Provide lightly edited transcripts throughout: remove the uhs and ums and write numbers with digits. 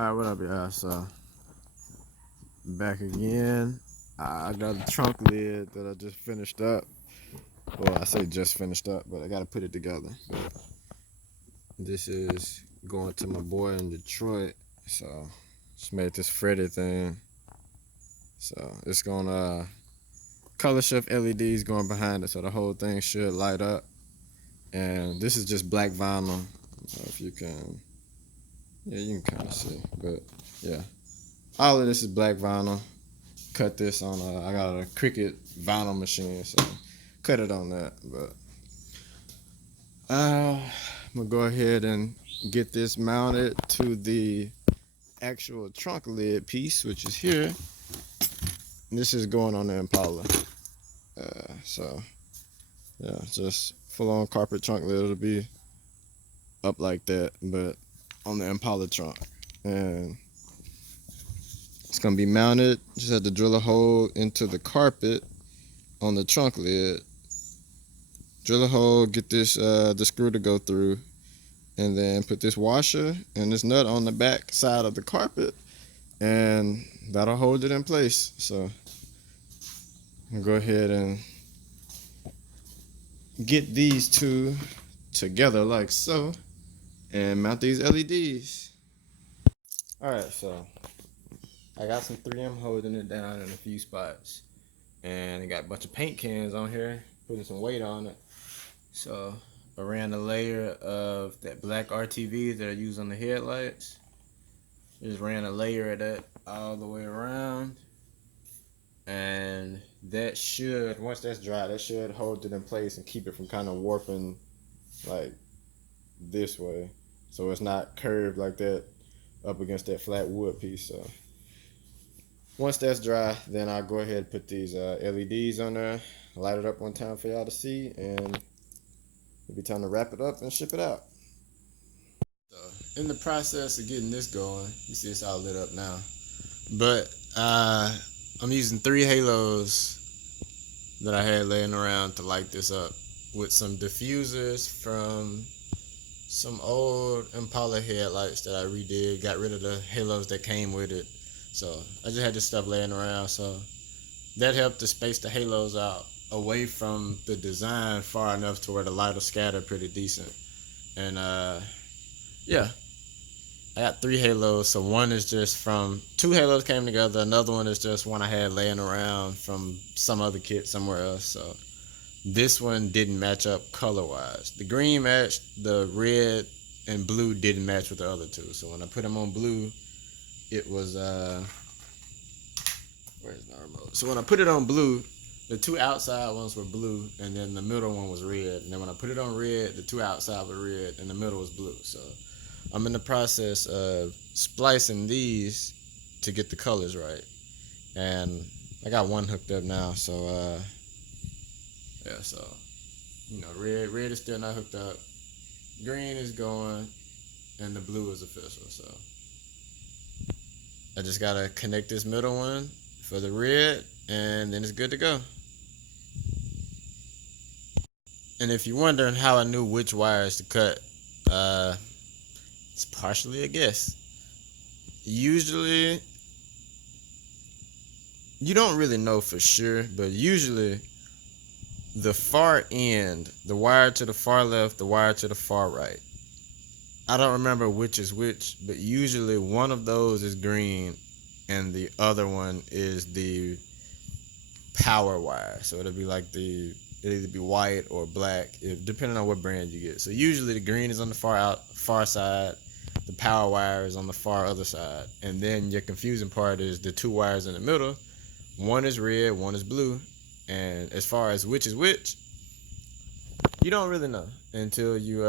Alright, what up, y'all? So, back again. I got a trunk lid that I just finished up. Well, I say just finished up, but I got to put it together. But this is going to my boy in Detroit. So, just made this Freddy thing. So, it's going to color shift LEDs going behind it, so the whole thing should light up. And this is just black vinyl. If you can, yeah, you can kind of see, but yeah. All of this is black vinyl. Cut this on I got a Cricut vinyl machine, so cut it on that. But I'm gonna go ahead and get this mounted to the actual trunk lid piece, which is here. This is going on the Impala. So yeah, just full on carpet trunk lid. It'll be up like that, but on the Impala trunk. And it's gonna be mounted. Just have to drill a hole into the carpet on the trunk lid. Drill a hole, get this the screw to go through, and then put this washer and this nut on the back side of the carpet, and that'll hold it in place. So I'll go ahead and get these two together like so, and mount these LEDs. Alright, so I got some 3M holding it down in a few spots, and I got a bunch of paint cans on here, putting some weight on it. So I ran a layer of that black RTV that I use on the headlights. Just ran a layer of that all the way around, and that should, once that's dry, that should hold it in place and keep it from kind of warping like this way, so it's not curved like that up against that flat wood piece. So once that's dry, then I'll go ahead and put these LEDs on there, light it up one time for y'all to see, and it'll be time to wrap it up and ship it out. So in the process of getting this going, you see it's all lit up now, but I'm using 3 halos that I had laying around to light this up with some diffusers from some old Impala headlights that I redid, got rid of the halos that came with it. So I just had this stuff laying around, so that helped to space the halos out away from the design far enough to where the light will scatter pretty decent. And yeah, I got 3 halos. So one is just from 2 halos came together. Another one is just one I had laying around from some other kit somewhere else. So this one didn't match up color wise. The green matched, the red and blue didn't match with the other two. So when I put them on blue, it was where's my remote? So when I put it on blue, the 2 outside ones were blue, and then the middle one was red. And then when I put it on red, the 2 outside were red, and the middle was blue. So I'm in the process of splicing these to get the colors right. And I got one hooked up now, so yeah, so you know, red is still not hooked up. Green is going, and the blue is official. So I just gotta connect this middle one for the red, and then it's good to go. And if you're wondering how I knew which wires to cut, it's partially a guess. Usually, you don't really know for sure, but usually the far end, the wire to the far left, the wire to the far right, I don't remember which is which, but usually one of those is green and the other one is the power wire. So it'll be like it'll either be white or black, depending on what brand you get. So usually the green is on the far side, the power wire is on the far other side, and then your confusing part is the 2 wires in the middle. One is red, one is blue, and as far as which is which, you don't really know until you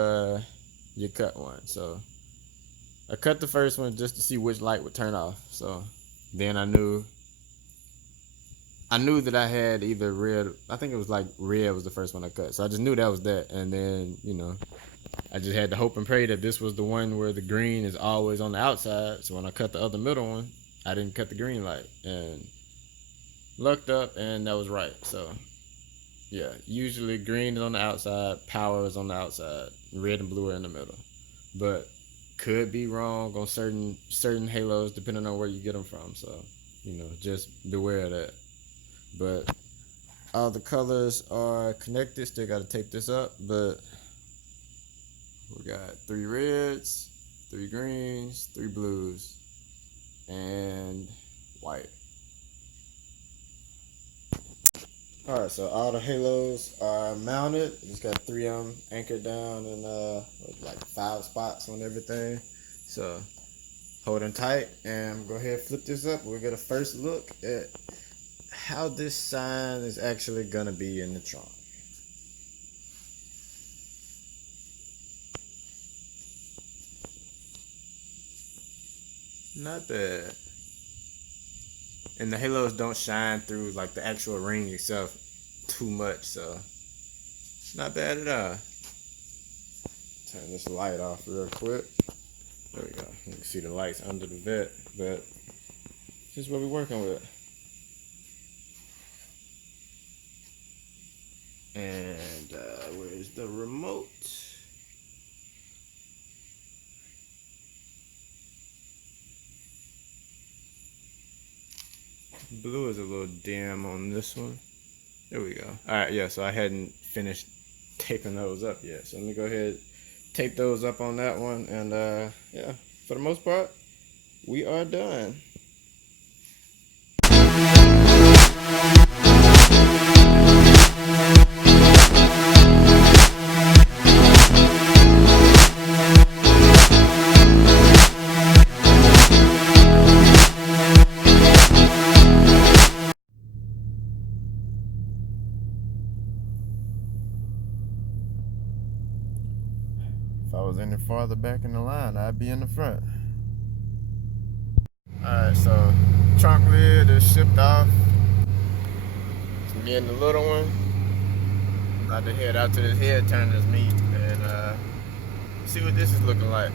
cut one. So I cut the first one just to see which light would turn off. So then I knew that I had either red. I think it was like red was the first one I cut. So I just knew that was that. And then, you know, I just had to hope and pray that this was the one where the green is always on the outside. So when I cut the other middle one, I didn't cut the green light. And lucked up, and that was right. So yeah, usually green is on the outside, power is on the outside, red and blue are in the middle. But could be wrong on certain halos depending on where you get them from. So, just beware of that. But all the colors are connected. Still got to tape this up, but we got 3 reds, 3 greens, 3 blues, and white. Alright, so all the halos are mounted. Just got 3 of them anchored down in like 5 spots on everything. So holding tight, and go ahead and flip this up. We'll get a first look at how this sign is actually gonna be in the trunk. Not bad. And the halos don't shine through like the actual ring itself too much, so not bad at all. Turn this light off real quick. There we go. You can see the lights under the vet, but this is what we're working with. And where's the remote? Blue is a little dim on this one. There we go. Alright, yeah, so I hadn't finished taping those up yet. So let me go ahead, tape those up on that one, and yeah, for the most part, we are done. If I was any farther back in the line, I'd be in the front. Alright, so trunk lid is shipped off. It's me and the little one. About to head out to this Headturners meet and see what this is looking like.